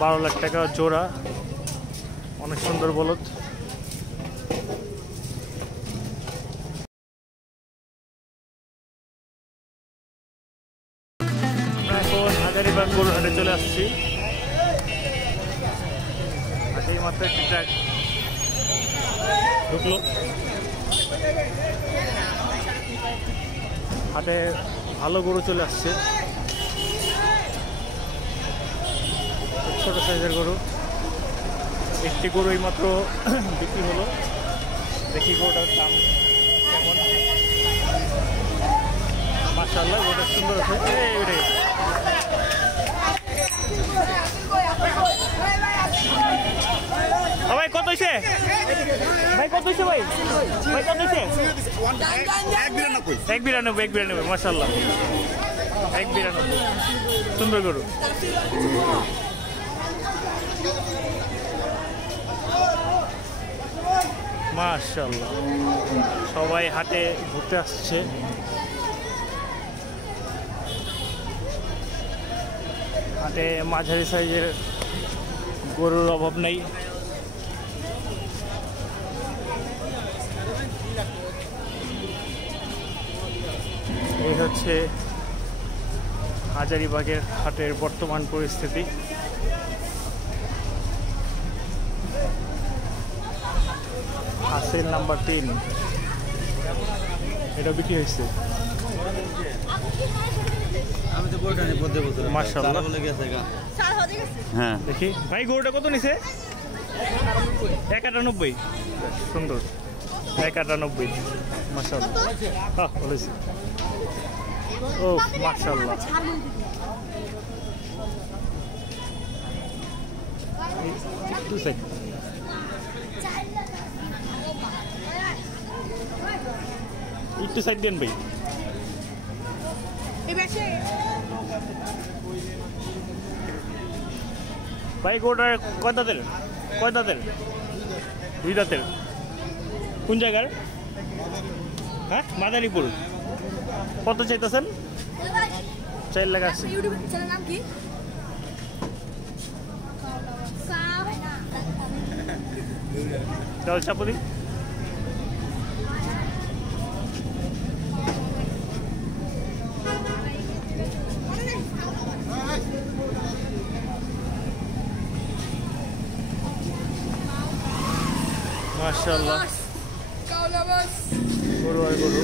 12 লাখ টাকা জোড়া, অনেক সুন্দর বলদ। এখন হাজারীবাগ গরুর হাটে চলে আসছি। এই মাত্র একটি ট্রাক ঢুকলো হাটে, ভালো গরু চলে আসছে, ছোট সাইজের গরু। একটি গরু এই মাত্র বিক্রি হলো, দেখি গরুটার দাম কেমন। মাশাআল্লাহ গরুটা সুন্দর আছে। ভাই কত হয়েছে? ভাই কত হয়েছে? ভাই ভাই কত হয়েছে? 192 মাশাআল্লাহ 192 সুন্দর গরু। মাশাআল্লাহ সবাই হাটে ঘুরতে আসছে। হাটে মাঝারি সাইজের গরুর অভাব নেই। এই হচ্ছে হাজারীবাগের হাটের বর্তমান পরিস্থিতি। হাসিল নাম্বার 3 এটা বিক্রি হয়েছে। মাশাআল্লাহ হ্যাঁ দেখি ভাই গরুটা কত নিছে? 198 সুন্দর 198 মাশাআল্লাহ। হ্যাঁ বলেছি ও মাশাআল্লাহ। একটু সাইড দেন ভাই। ভাই গোটার কয় দাঁতের? 2 দাঁতের। কোন জায়গার? হ্যাঁ মাদারীপুর। কত চাইতেছেন? 4 লাখ আছে। চল চাপুদি মাশাআল্লাহ গরু আর গরু।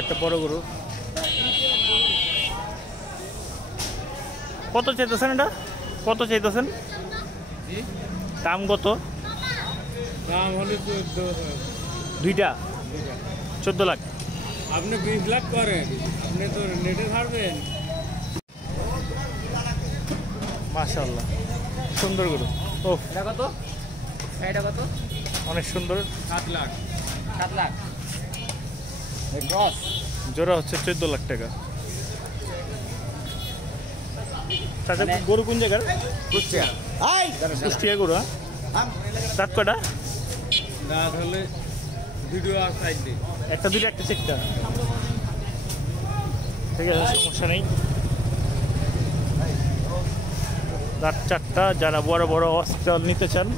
একটা বড় গরু কত চাইতেছেন? এটা কত চাইতেছেন? দাম কত? দাম হলো 2টা 14 লাখ। আপনি 20 লাখ করেন, আপনি তো নেটে ছাড়বেন। মাশাআল্লাহ সুন্দর গরু। ও এটা কত? এটা কত? অনেক সুন্দর। 7 লাখ। 7 লাখ ক্রস জোড়া হচ্ছে 14 লাখ টাকা। চাচা গরু কোন জায়গার? কুষ্টিয়া গরু। দাঁত কটা? দাঁত হলে দুটো আর সাইড দিয়ে একটা দুটো একটা চেকটা। ঠিক আছে সমস্যা নেই। দাঁত 4টা। যারা বড় বড় অস্ট্রাল নিতে চান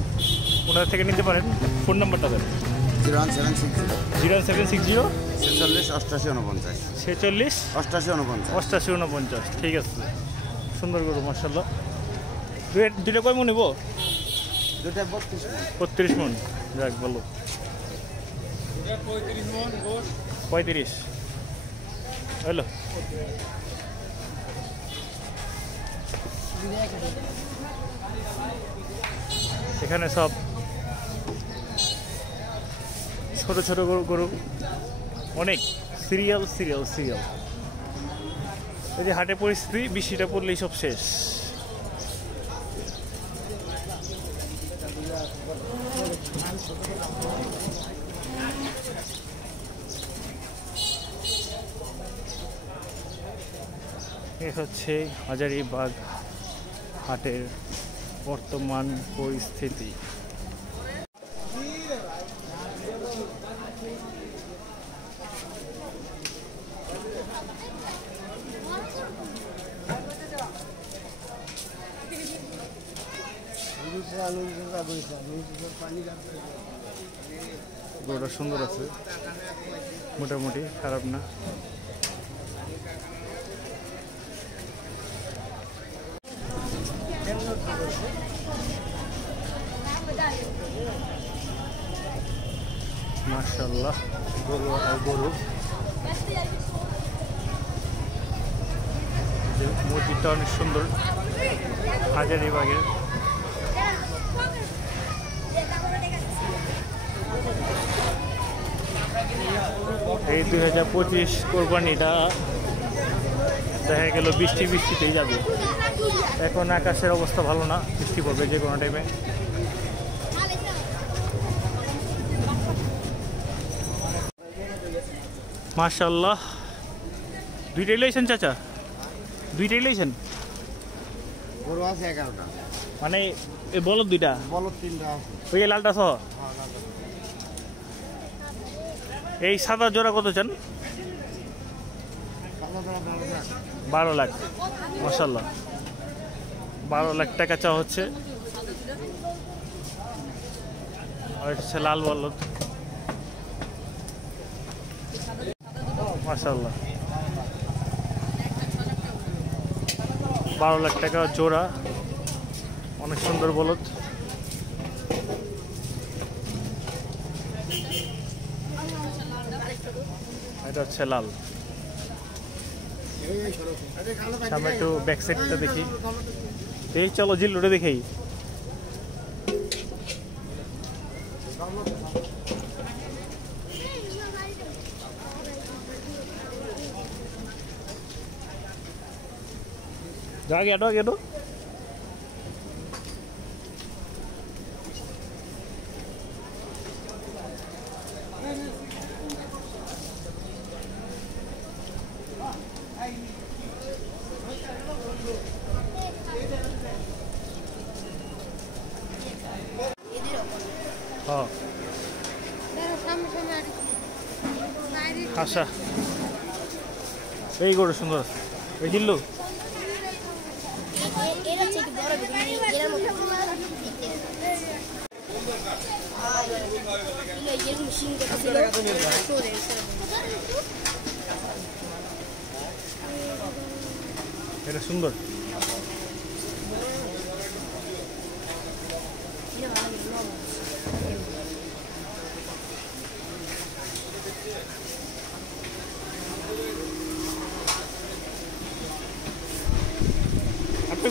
ওনার থেকে নিতে পারেন। ফোন নাম্বারটা দেন। 01760 46 88 49 46 88 49 88 49। ঠিক আছে সুন্দর গরু মাশাআল্লাহ। দুইটা কয় মন নিব? দুটা 32 মন। যাক ভালো। 35 মন গোশ 35 হ্যালো। এখানে সব ছোট ছোট গরু অনেক সিরিয়াল। এই যে হাটে পরিস্থিতি, বৃষ্টিটা পড়লেই সব শেষ। এ হচ্ছে হাজারীবাগ হাটের বর্তমান পরিস্থিতি। গরুটা সুন্দর আছে, মোটামুটি খারাপ না। মাশাআল্লাহ, গরু আর গরু। মসজিদটা অনেক সুন্দর, হাজারীবাগের। এই 2025 কোরবানিটা দেখা গেল বৃষ্টিতেই যাবে। এখন আকাশের অবস্থা ভালো না, বৃষ্টি পড়বে যে কোনো টাইমে। মাশাআল্লাহ, দুইটাই লইছেন চাচা? দুইটাই লইছেন? গরু আছে 11টা, মানে এই বলদ দুইটা, বলদ 3টা আছে। ওই যে লালটা সহ? এই সাদা জোড়া কত চান? 12 লাখ। মাশাআল্লাহ, 12 লাখ টাকা চা হচ্ছে। আর এটা হচ্ছে লাল বলদ। মাশাআল্লাহ, 12 লাখ টাকা জোড়া, অনেক সুন্দর বলদ। এটা হচ্ছে লাল। সামনে একটু ব্যাক সাইডটা দেখি। এই চলো জিল্লুটা দেখেই। আগে আটো, আগে আটো। আচ্ছা, এই গরু সুন্দর আছে। এই জিল্লু এটা সুন্দর।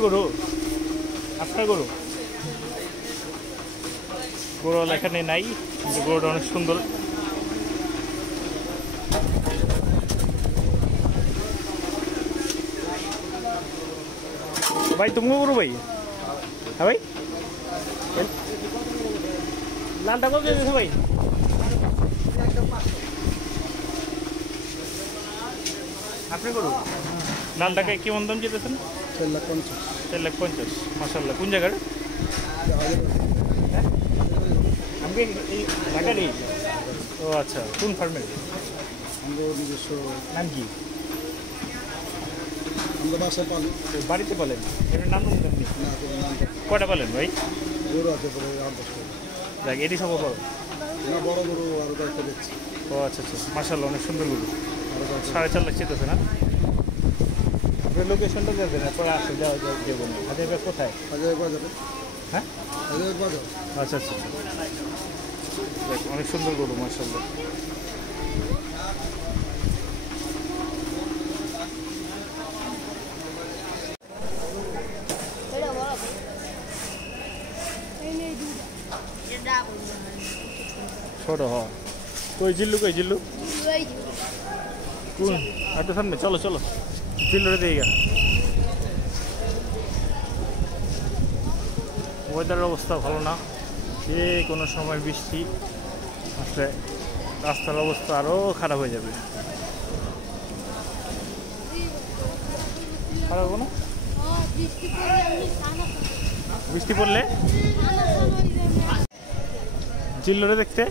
গরু আপনার গরু এখানে নাই, কিন্তু গরুটা অনেক সুন্দর। ভাই তুমি গরু ভাই? হ্যাঁ ভাই, লালটা কত দিয়েছো ভাই? আপনি গরু লালটাকে কেমন দাম যেতেছেন? 4,50,000। মাশাআল্লাহ, কোন জায়গার? আমি এই ঢাকারই। ও আচ্ছা, কোন ফার্মের? নিজস্ব। নাম কি? আমরা বাসায় পালি। বাড়িতে পালেন? এটার নাম নেই? কয়টা পালেন ভাই? গরু আছে পরে 8-10টা। দেখ, এটি সব বড় না, বড় গরু আরো কয়েকটা দেখছি। ও আচ্ছা আচ্ছা, মাশাআল্লাহ, অনেক সুন্দর গরু। 4.5 লাখ চেতেছে না? আপনার লোকেশনটা দেবেন, পরে আসে যাওয়া দেবো না। হাজার কোথায়? হাজার বাজারে। হ্যাঁ, হাজার বাজার। আচ্ছা আচ্ছা, দেখ অনেক সুন্দর গরু মাশাআল্লাহ। ছোট হ, কই জিল্লু, কই জিল্লু? কোন? একটু সামনে চলো চলো, জিল্লুরে দিয়ে গা। ওয়েদারের অবস্থা ভালো না, যে কোনো সময় বৃষ্টি আসলে রাস্তার অবস্থা আরও খারাপ হয়ে যাবে। খারাপ হবো না? বৃষ্টি পড়লে জিল্লুরে দেখতে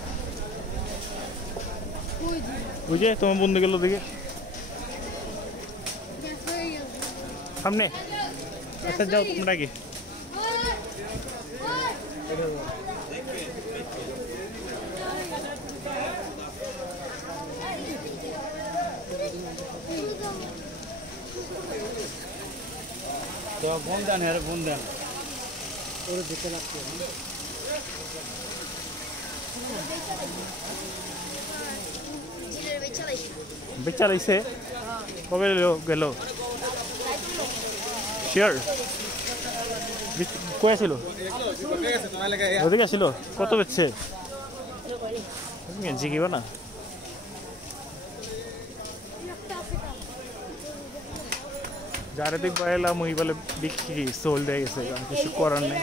ওই যে তোমার বন্ধু গেল দিকে সামনে। আচ্ছা যাও তোমরা কি বন্ধন হ্যাঁ বন্ধন ওরে দেখতে লাগছে বেচা লাইছে কবে গেল শিওর কয়ে ছিল ওদিকে ছিল কত বেচছে জিগিব না যারা দেখবো এলাম ওই বলে বিক্রি সোল দিয়ে গেছে কিছু করার নেই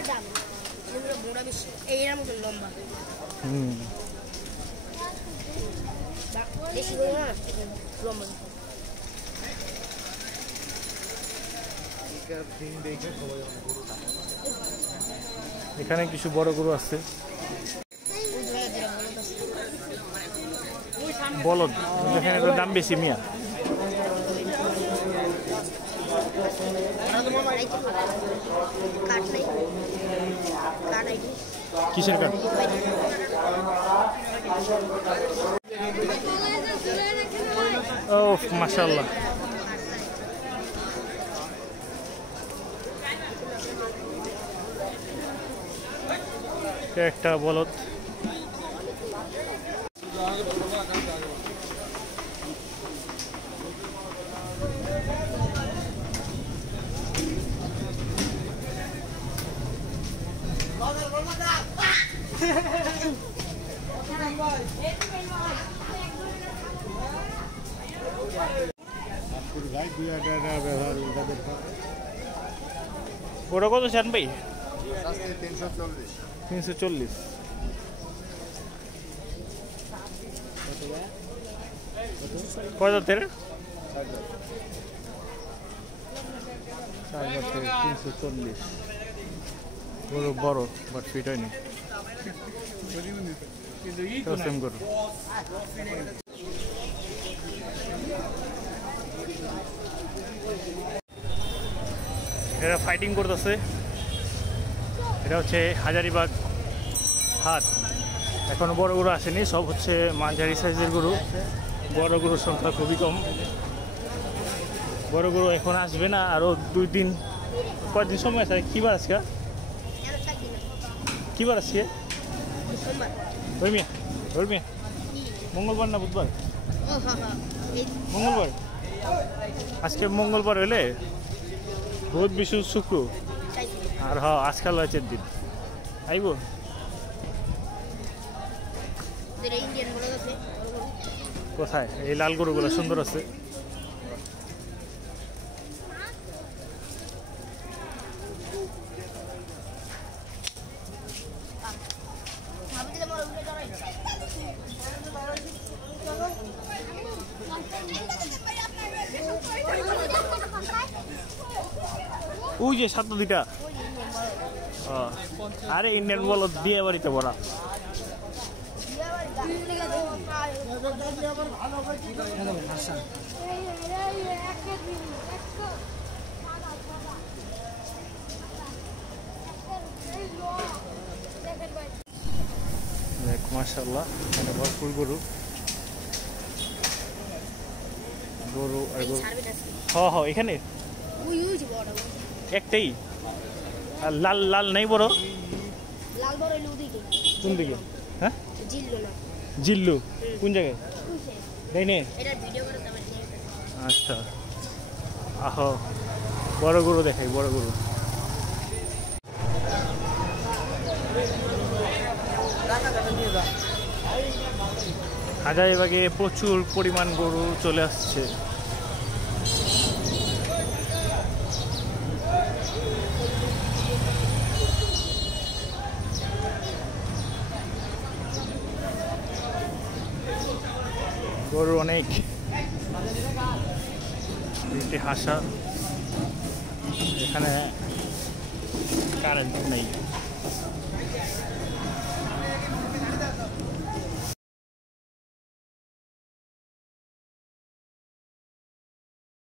এখানে কিছু বড় গরু আছে বলদ এখানে দাম বেশি মিয়া কিসের কাঠ ও মাশাআল্লাহ একটা বলদ ওটা কত চান ভাই 340 কত তেরে 340 বড় বড় বাট ফিট হয়নি সেম করো এরা ফাইটিং করতেছে এটা হচ্ছে হাজারিবাগ হাট এখনো বড় গরু আসেনি সব হচ্ছে মাঝারি সাইজের গরু বড় গরুর সংখ্যা খুবই কম বড় গরু এখন আসবে না আরো 2 দিন কয়দিন সময় আছে কি বার আজকে কি বার আজকে মঙ্গলবার না বুধবার মঙ্গলবার আজকে মঙ্গলবার হইলে বুধ বিশু শুক্র আর হ্যাঁ আজকাল আছে দিন আইব কোথায় এই লাল গরুগুলো সুন্দর আছে ওই যে 7-2টা আরে ইন্ডিয়ান বলদ দিয়ে বাড়িতে বড়া মাশাআল্লাহ এখানে ভরপুর গরু গরু হ্যাঁ হ্যাঁ এখানে একটাই আর লাল লাল নেই বড় কোন দিকে হ্যাঁ জিল্লু কোন জায়গায় নেই নে আচ্ছা আহো বড় গরু দেখাই বড় গরু হাজারিবাগে প্রচুর পরিমাণ গরু চলে আসছে গরু অনেক হাসা এখানে কারেন্ট নেই